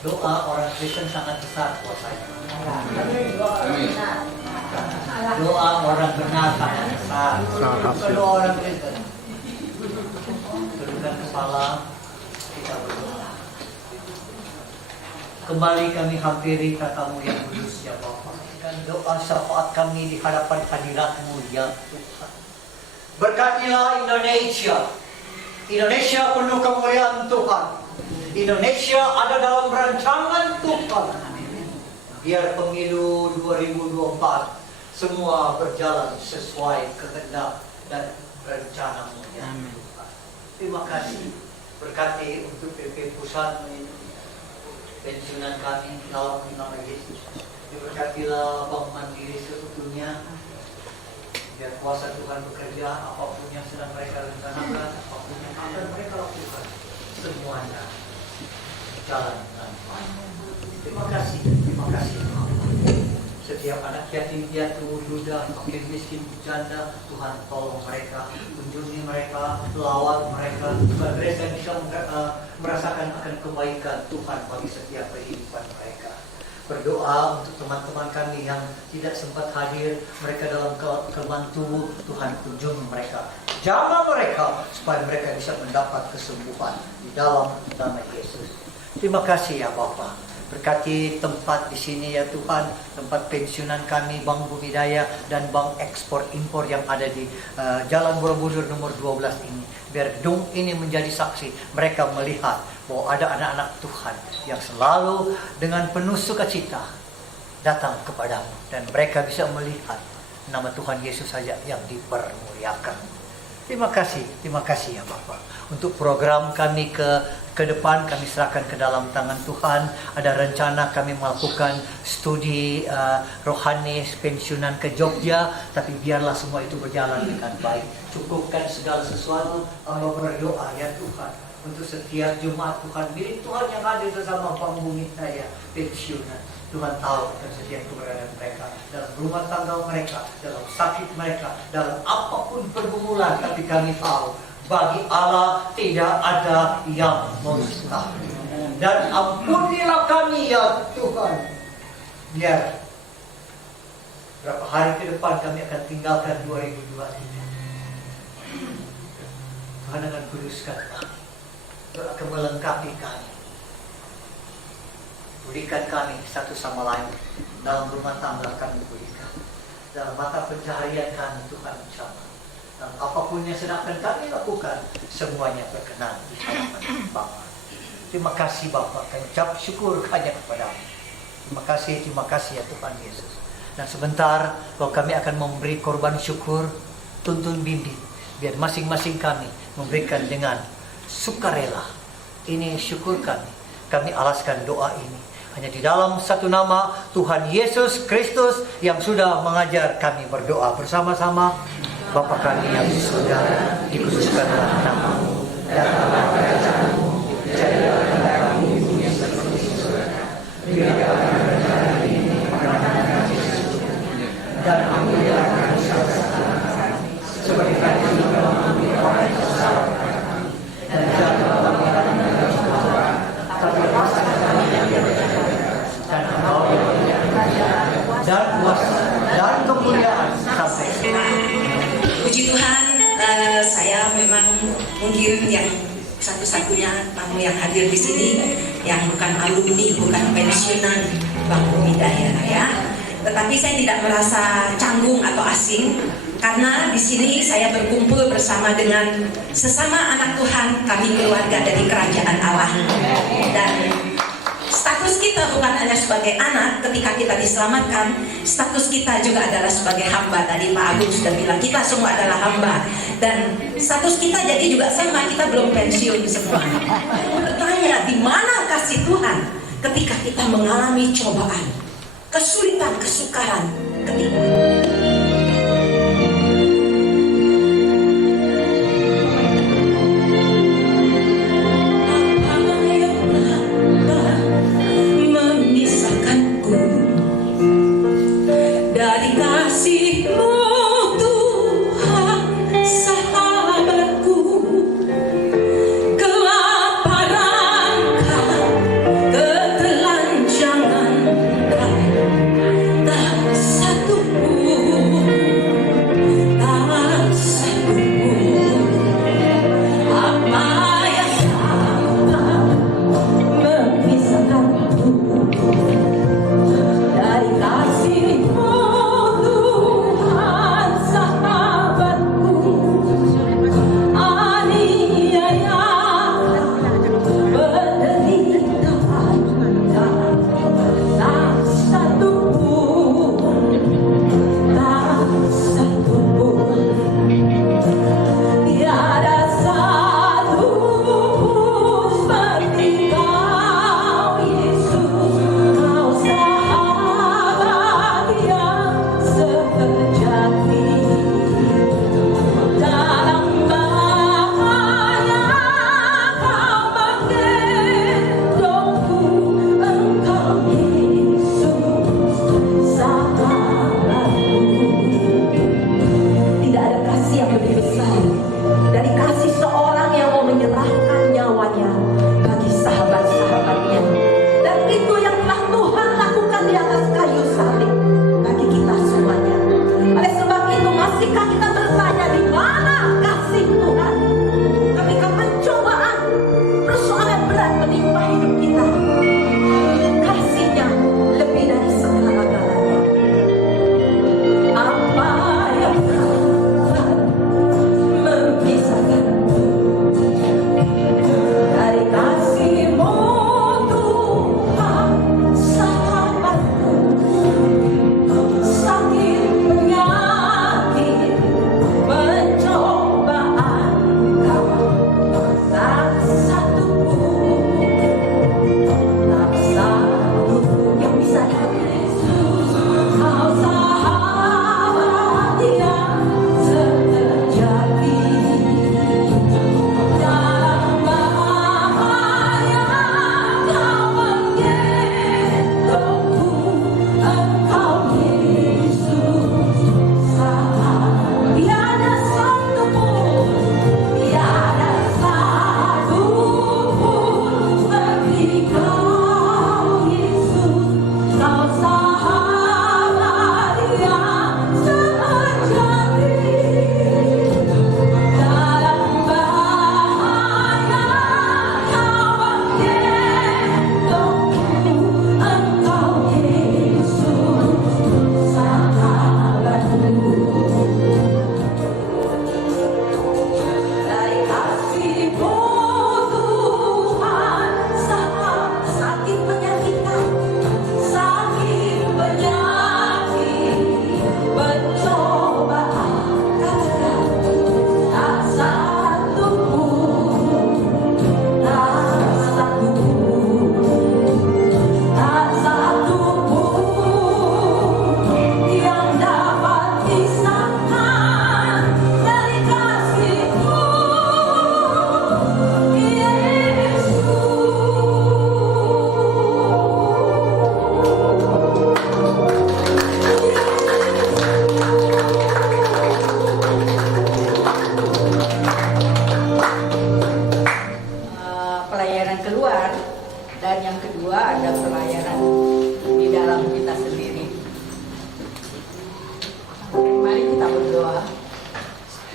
Doa orang Kristen sangat besar kuasanya. Doa orang benar sangat besar. Bukan doa orang Kristen. Tundukkan kepala, kita berdoa. Kembali kami hampiri katamu yang kudus ya Bapa. Dan doa syafaat kami di hadapan hadirat-Mu ya Tuhan. Berkatilah Indonesia. Indonesia penuh kemuliaan Tuhan. Indonesia ada dalam rancangan Tuhan. Biar pemilu 2024 semua berjalan sesuai kehendak dan rencana-Mu ya Tuhan. Terima kasih. Berkati untuk PP Pusat pensiunan kami dalam nama Yesus. Diberkatilah Bank Mandiri seutuhnya. Biar kuasa Tuhan bekerja, apapun yang sedang mereka rencanakan, apapun yang akan mereka lakukan, semuanya jalan dengan baik. Terima kasih. Setiap anak yatim piatu, duda, fakir miskin, janda, Tuhan tolong mereka, kunjungi mereka, lawan mereka, Tuhan mereka bisa merasakan akan kebaikan Tuhan bagi setiap kehidupan mereka. Berdoa untuk teman-teman kami yang tidak sempat hadir, mereka dalam kelemahan tubuh, Tuhan kunjungi mereka, jaga mereka supaya mereka bisa mendapat kesembuhan di dalam nama Yesus. Terima kasih ya Bapa. Berkati tempat di sini ya Tuhan, tempat pensiunan kami, Bank Budidaya dan Bank Ekspor Impor yang ada di Jalan Borobudur nomor 12 ini. Biar gedung ini menjadi saksi, mereka melihat bahwa ada anak-anak Tuhan yang selalu dengan penuh sukacita datang kepadamu. Dan mereka bisa melihat nama Tuhan Yesus saja yang dipermuliakan. Terima kasih ya Bapak. Untuk program kami ke depan kami serahkan ke dalam tangan Tuhan. Ada rencana kami melakukan studi rohani pensiunan ke Jogja, tapi biarlah semua itu berjalan dengan baik. Cukupkan segala sesuatu, hamba berdoa ya Tuhan. Untuk setiap Jumat Tuhan, milik Tuhan yang hadir bersama pembumi saya pensiunan. Tuhan tahu dan setiap keberadaan mereka, dalam rumah tangga mereka, dalam sakit mereka, dalam apapun pergumulan, tapi kami tahu bagi Allah tidak ada yang mustahil. Dan ampunilah kami ya Tuhan. Biar berapa hari ke depan kami akan tinggalkan 2023. Tuhan akan kuduskan kami. Tuhan akan melengkapi kami. Pulihkan kami satu sama lain. Dalam rumah tangga kami pulihkan. Dalam mata pencaharian kami Tuhan sama. Dan apapun yang sedang akan kami lakukan, semuanya berkenan di hadapan Bapa. Terima kasih Bapa. Kami ucap syukur hanya kepada-Mu. Terima kasih ya Tuhan Yesus. Dan sebentar, kalau kami akan memberi korban syukur, tuntun bimbing. Biar masing-masing kami memberikan dengan sukarela. Ini syukur kami. Kami alaskan doa ini hanya di dalam satu nama Tuhan Yesus Kristus yang sudah mengajar kami berdoa bersama-sama. Bapa kami yang di surga, dikuduskanlah nama-Mu, datanglah kerajaan-Mu, jadilah kehendak-Mu di bumi seperti di surga. Berikanlah kami hari ini makanan kami secukupnya, dan ampunilah kami segala kami, seperti kami juga mengampuni orang yang bersalah kepada kami, dan janganlah kami dalam pencobaan, tapi lepaskan kami yang dan Engkau yang berkata dan kuasa dan kemuliaan sampai Puji Tuhan, saya memang mungkin yang satu-satunya tamu yang hadir di sini yang bukan alumni, bukan pensiunan Bangku Hidayah ya. Tetapi saya tidak merasa canggung atau asing karena di sini saya berkumpul bersama dengan sesama anak Tuhan, kami keluarga dari kerajaan Allah. Dan status kita bukan hanya sebagai anak ketika kita diselamatkan, status kita juga adalah sebagai hamba. Tadi Pak Agung sudah bilang kita semua adalah hamba. Dan status kita jadi juga sama, kita belum pensiun semua. Bertanya di mana kasih Tuhan ketika kita mengalami cobaan, kesulitan, kesukaran, ketika dari kasih-Mu Tuhan sahabatku, kelaparan ketelanjangan tak satu pun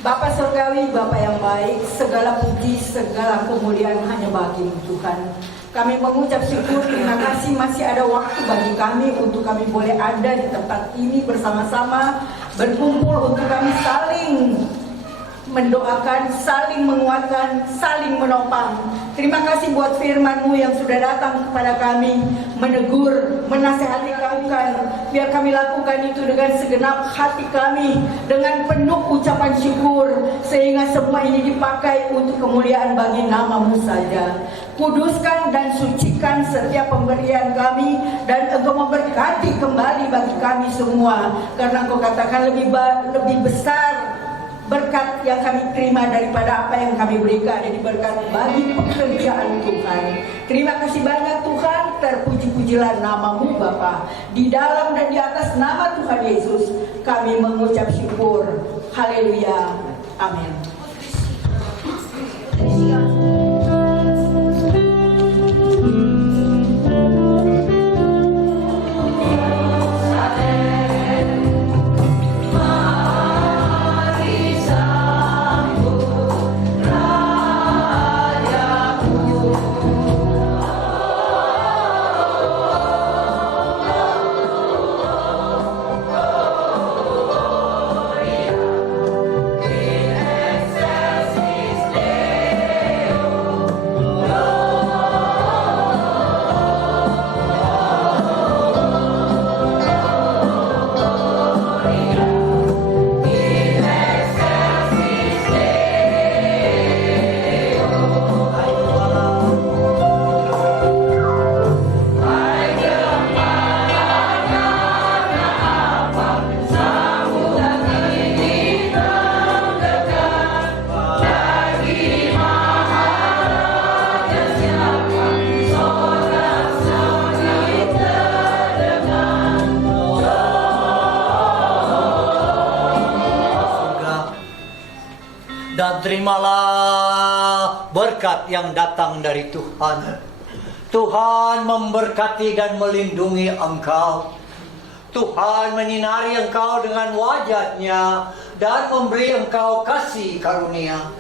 Bapa Surgawi, Bapa yang baik, segala puji, segala kemuliaan hanya bagi Tuhan. Kami mengucap syukur, terima kasih masih ada waktu bagi kami untuk kami boleh ada di tempat ini bersama-sama, berkumpul untuk kami saling mendoakan, saling menguatkan, saling menopang. Terima kasih buat firman-Mu yang sudah datang kepada kami, menegur, menasihati kami, biar kami lakukan itu dengan segenap hati kami, dengan penuh ucapan syukur, sehingga semua ini dipakai untuk kemuliaan bagi nama-Mu saja. Kuduskan dan sucikan setiap pemberian kami, dan Engkau memberkati kembali bagi kami semua, karena Engkau katakan lebih besar berkat yang kami terima daripada apa yang kami berikan. Jadi berkat bagi pekerjaan Tuhan. Terima kasih banyak Tuhan. Terpuji-pujilah nama-Mu Bapa. Di dalam dan di atas nama Tuhan Yesus kami mengucap syukur. Haleluya. Amin. Dan terimalah berkat yang datang dari Tuhan. Tuhan memberkati dan melindungi engkau. Tuhan menyinari engkau dengan wajah-Nya dan memberi engkau kasih karunia.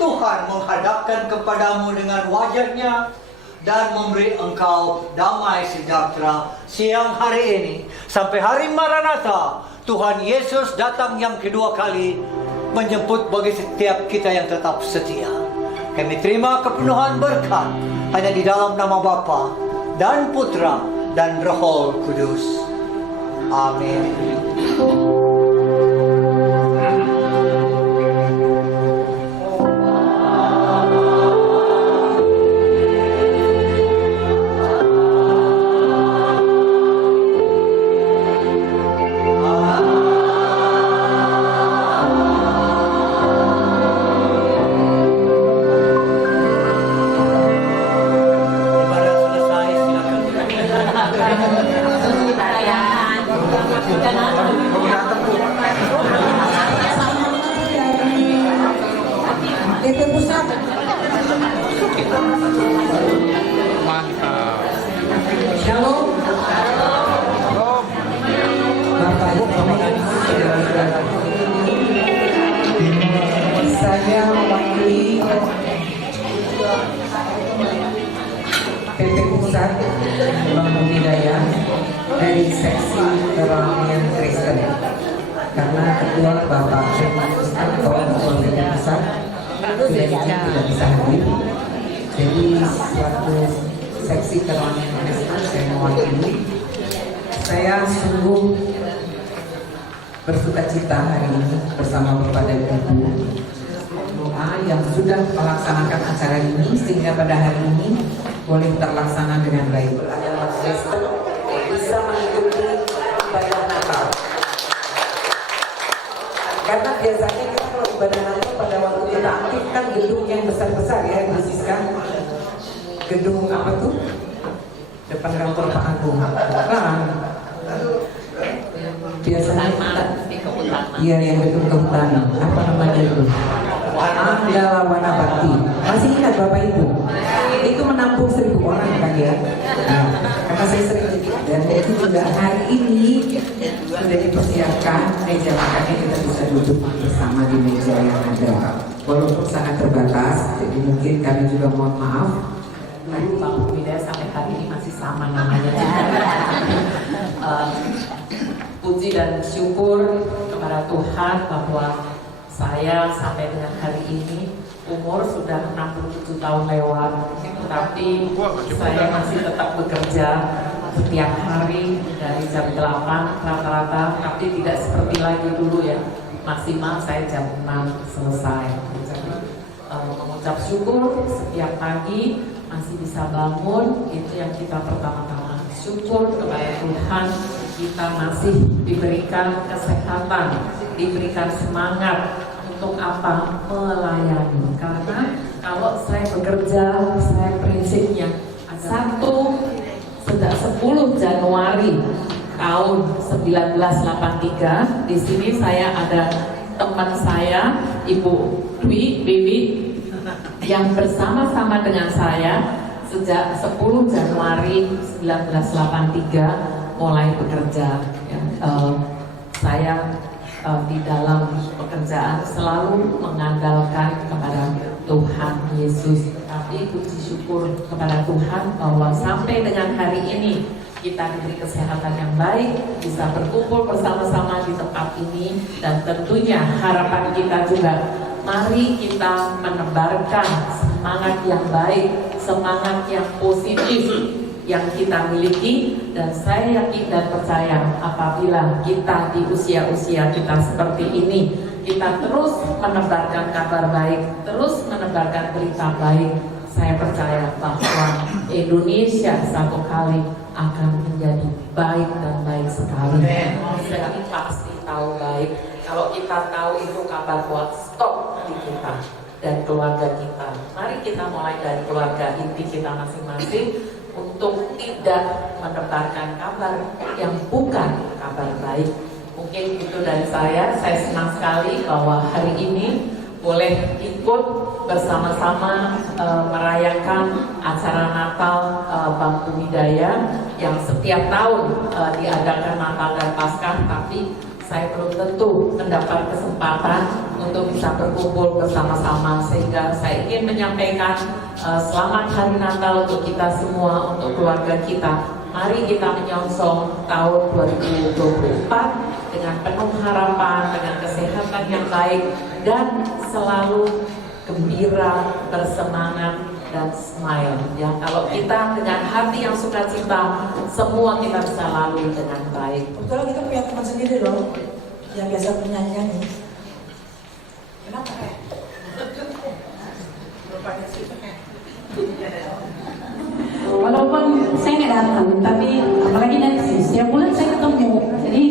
Tuhan menghadapkan kepadamu dengan wajah-Nya dan memberi engkau damai sejahtera siang hari ini sampai hari Maranatha. Tuhan Yesus datang yang kedua kali menjemput bagi setiap kita yang tetap setia. Kami terima kepenuhan berkat hanya di dalam nama Bapa dan Putra dan Roh Kudus. Amin. Shalom. Bapak Ibu, saya mewakili PP Pusat Bangun Hidayah dari seksi kerohanian Kristen. Karena ketua Bapak Ketua PP Pusat tidak bisa hadir. Jadi suatu seksi kerohanian Kristen saya mewakili. Saya sungguh bersuka cita hari ini bersama Bapak dan Ibu doa yang sudah melaksanakan acara ini sehingga pada hari ini boleh terlaksana dengan baik. Ada umat Kristen bisa mengikuti ibadah Natal. Karena biasanya kita kalau ibadah Natal pada waktu kita aktifkan gedung yang besar-besar ya, Bu Siska. Gedung apa tuh? Depan kantor Pak Agung. Biasanya kita, iya yang gedung kehutanan. Apa namanya itu? Anggala Wanabakti. Masih ingat Bapak Ibu? Itu menampung 1.000 orang kan ya? Nah, karena saya sering dan itu juga hari ini sudah dipersiapkan meja makannya, kita bisa duduk bersama di meja yang ada. Walaupun sangat terbatas, jadi mungkin kami juga mohon maaf. Bang Widaya sampai hari ini masih sama namanya. Puji dan syukur kepada Tuhan bahwa saya sampai dengan hari ini umur sudah 67 tahun lewat, tetapi saya masih tetap bekerja setiap hari dari jam 8 rata-rata, tapi tidak seperti lagi dulu ya, maksimal saya jam 6 selesai. Jadi mengucap syukur setiap pagi masih bisa bangun, itu yang kita pertama-tama syukur kepada Tuhan. Kita masih diberikan kesehatan, diberikan semangat untuk apa? Melayani. Karena kalau saya bekerja, saya prinsipnya sejak 10 Januari tahun 1983 di sini saya ada teman saya Ibu Dwi Bibi yang bersama-sama dengan saya sejak 10 Januari 1983 mulai bekerja. Ya, saya di dalam pekerjaan selalu mengandalkan kepada Tuhan Yesus. Tapi puji syukur kepada Tuhan bahwa sampai dengan hari ini kita diberi kesehatan yang baik, bisa berkumpul bersama-sama di tempat ini, dan tentunya harapan kita juga mari kita menebarkan semangat yang baik, semangat yang positif yang kita miliki. Dan saya yakin dan percaya apabila kita di usia-usia kita seperti ini, kita terus menebarkan kabar baik, terus menebarkan berita baik, saya percaya bahwa Indonesia satu kali akan menjadi baik dan baik sekali. Saya pasti tahu baik. Kalau kita tahu itu kabar buat stop di kita dan keluarga kita. Mari kita mulai dari keluarga inti kita masing-masing untuk tidak menebarkan kabar yang bukan kabar baik. Mungkin itu dari saya senang sekali bahwa hari ini boleh ikut bersama-sama merayakan acara Natal Bangku Widaya yang setiap tahun diadakan Natal dan Paskah, tapi saya belum tentu mendapat kesempatan untuk bisa berkumpul bersama-sama, sehingga saya ingin menyampaikan selamat hari Natal untuk kita semua, untuk keluarga kita. Mari kita menyongsong tahun 2024 dengan penuh harapan, dengan kesehatan yang baik, dan selalu gembira, bersemangat, dan smile. Ya, kalau kita dengan hati yang sukacita, semua kita bisa lalui dengan baik. Kebetulan kita punya teman sendiri loh, yang biasa bernyanyi. Kenapa ya? Rupanya sih Walaupun saya nggak datang, tapi apalagi dari setiap bulan saya ketemu. Jadi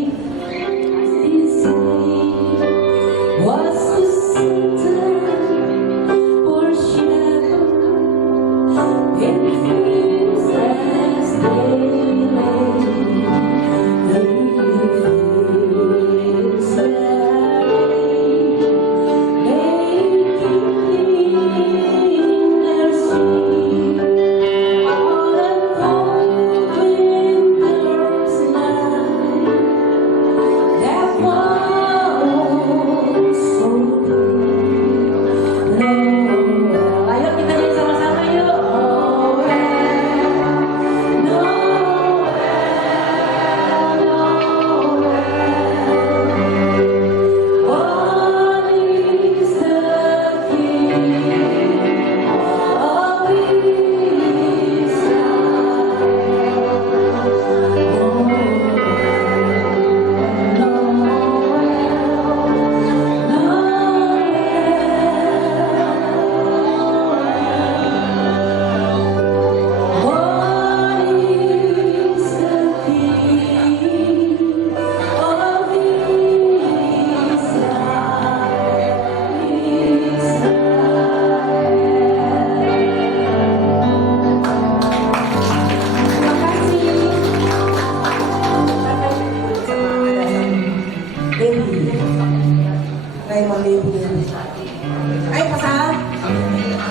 Ayo pasal.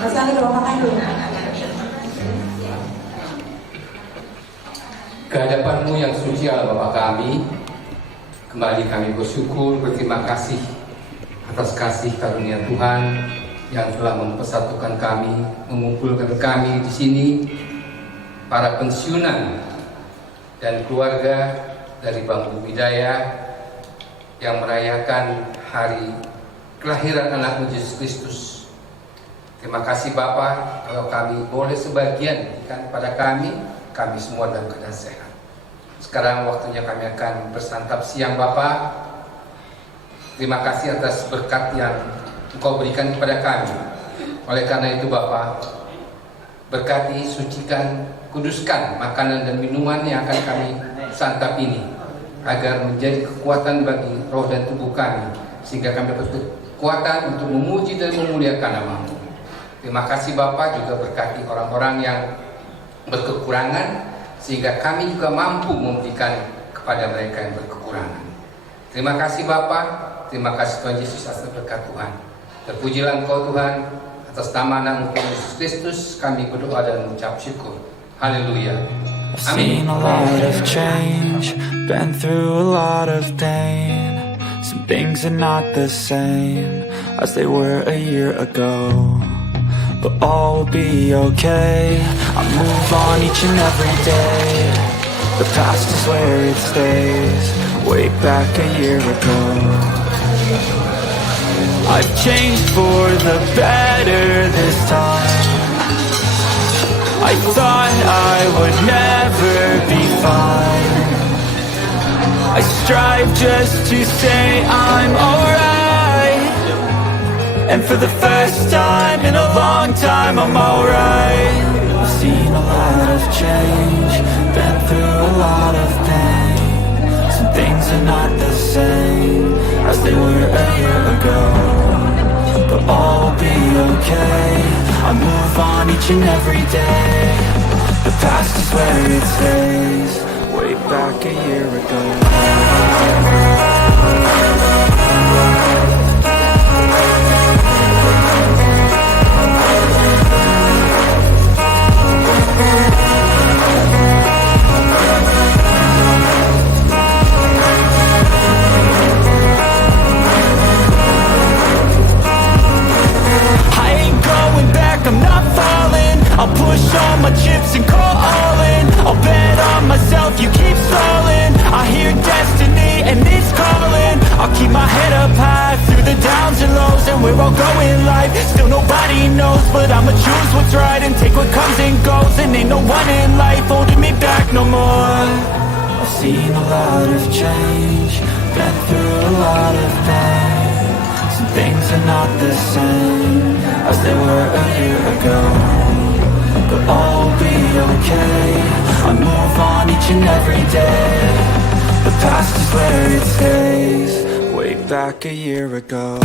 Pasal dulu makan dulu. Kehadapan-Mu yang suci Allah Bapa kami, kembali kami bersyukur, berterima kasih atas kasih karunia Tuhan yang telah mempersatukan kami, mengumpulkan kami di sini, para pensiunan dan keluarga dari Bangku Bidaya yang merayakan hari kelahiran anakmu Yesus Kristus. Terima kasih Bapa, kalau kami boleh sebagian berikan kepada kami semua dalam keadaan sehat. Sekarang waktunya kami akan bersantap siang Bapa. Terima kasih atas berkat yang Engkau berikan kepada kami. Oleh karena itu Bapa, berkati, sucikan, kuduskan makanan dan minuman yang akan kami santap ini, agar menjadi kekuatan bagi roh dan tubuh kami, sehingga kami dapat kekuatan untuk memuji dan memuliakan nama-Mu. Terima kasih Bapa, juga berkati orang-orang yang berkekurangan, sehingga kami juga mampu memberikan kepada mereka yang berkekurangan. Terima kasih Bapa, terima kasih Tuhan Yesus atas berkat Tuhan. Terpujilah Engkau Tuhan, atas nama Anak-Mu Yesus Kristus kami berdoa dan mengucap syukur. Haleluya. I've seen a lot of change, been through a lot of pain. Some things are not the same as they were a year ago, but all will be okay. I move on each and every day. The past is where it stays, way back a year ago. I've changed for the better this time. I thought I would never be fine. I strive just to say I'm alright, and for the first time in a long time I'm alright. I've seen a lot of change, been through a lot of pain. Some things are not the same as they were a year ago, but all will be okay. I move on each and every day. The past is where it stays, way back a year ago. I'm not falling, I'll push all my chips and call all in. I'll bet on myself, you keep stalling. I hear destiny and it's calling. I'll keep my head up high through the downs and lows, and we're all going life. Still nobody knows, but I'ma choose what's right and take what comes and goes. And ain't no one in life holding me back no more. I've seen a lot of change, been through a lot of pain. Some things are not the same as they were a year ago, but all will be okay. I move on each and every day. The past is where it stays, way back a year ago.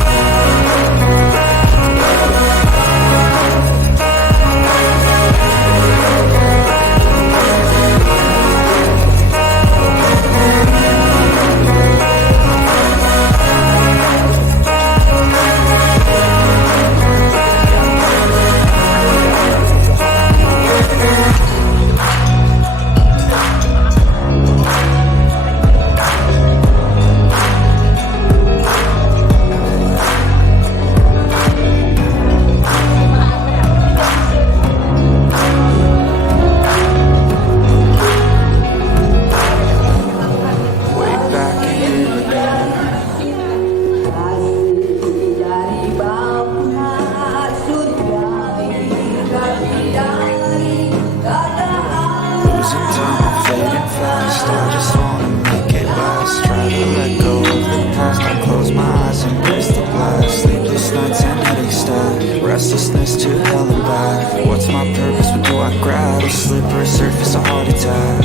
Restlessness to hell and back. What's my purpose? What do I grab? A slippery surface, a heart attack.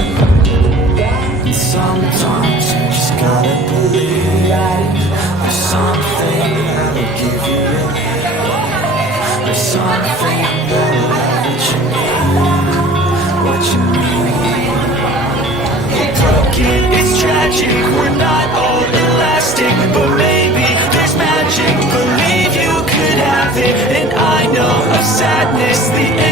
And sometimes you just gotta believe there's something that'll give you relief. There's something that'll have what you need. We're broken, it's tragic. We're not all elastic, but maybe there's magic. Believe you this the end?